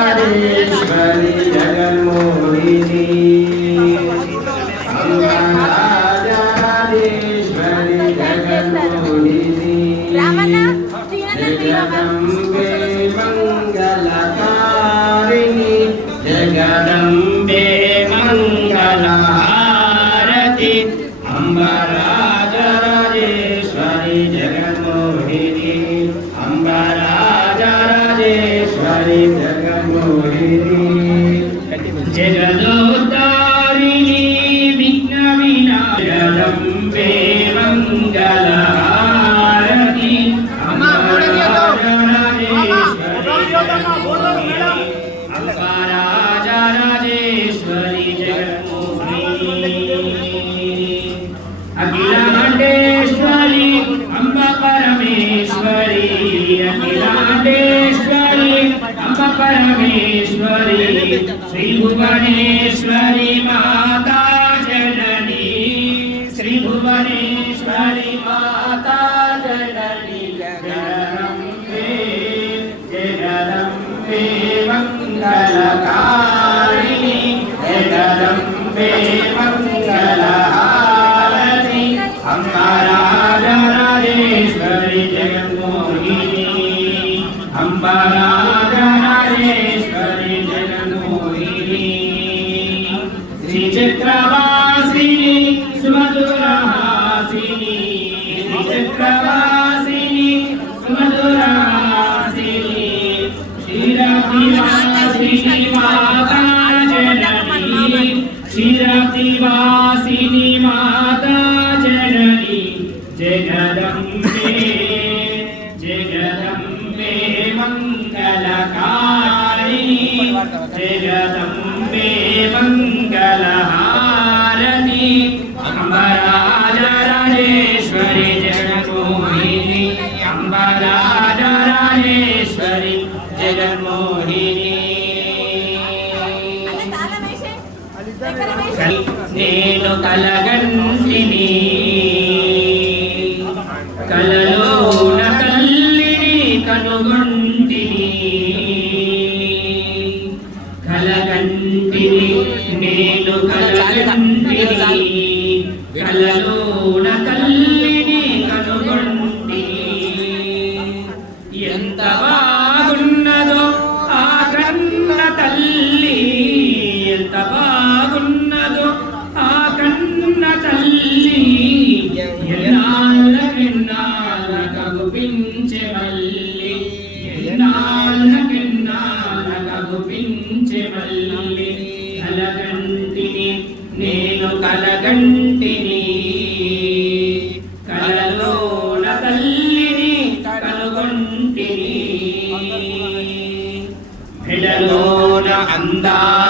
అంబలాధరేశ్వరి జగన్మోహిని అంబలాధరేశ్వరి జగన్మోహిని జగదంబే మంగళకారిణి జగదంబే మంగళహారతి అంబరాజరాజేశ్వరి జగన్మోహిని అంబరాజరాజేశ్వరి జగన్మోహిని జగదోద్ధారిణి విఘ్న వినాశనంబే మంగళహారతి అంబరాజరాజేశ్వరి జగన్మోహిని అఖిలాండేశ్వరి అంబ పరమేశ్వరి అఖిలాండేశ్వరి అంబ పరమేశ్వరి శ్రీ భువనేశ్వరి మాతా జనని శ్రీ భువనేశ్వరి మాతా జనని జగదంబే జగదంబే మంగళకారిణి జగదంబే మంగళహారిణి అంబరాజరాజేశ్వరి జగన్మోహిని అంబరాజరాజేశ్వరి జగన్మోహిని శ్రీ చక్రవాసిని సుమధురహాసిని శ్రీ చక్రవాసిని సుమధురహాసిని క్షీరవాసిని మాతా జనని క్షీరవాసిని మాతా జనని జగదంబే జగదంబే మంగళకారిణి జగదంబే మంగళహారతి అంబరాజరాజేశ్వరి జగన్మోహిని అంబరాజరాజేశ్వరి జగన్మోహిని నేను కలగంటిని కలలోన తల్లిని కనుగొంటిని కలగంటిని నేను కలగంటిని కలలోన తల్లిని కనుగొంటిని ఎంత బాగున్నదో ఆ కన్న తల్లి ఎంత బాగున్నదో ఆ కన్న తల్లి ఎన్నాళ్ళకెన్నాళ్ళకగుపించే మల్లి ఎన్నాళ్ళకెన్నాళ్ళకగుపించే మల్లి కలగంటిని నేను కలగంటిని కలలోన తల్లిని కనుగొంటిని మెడలోన అందా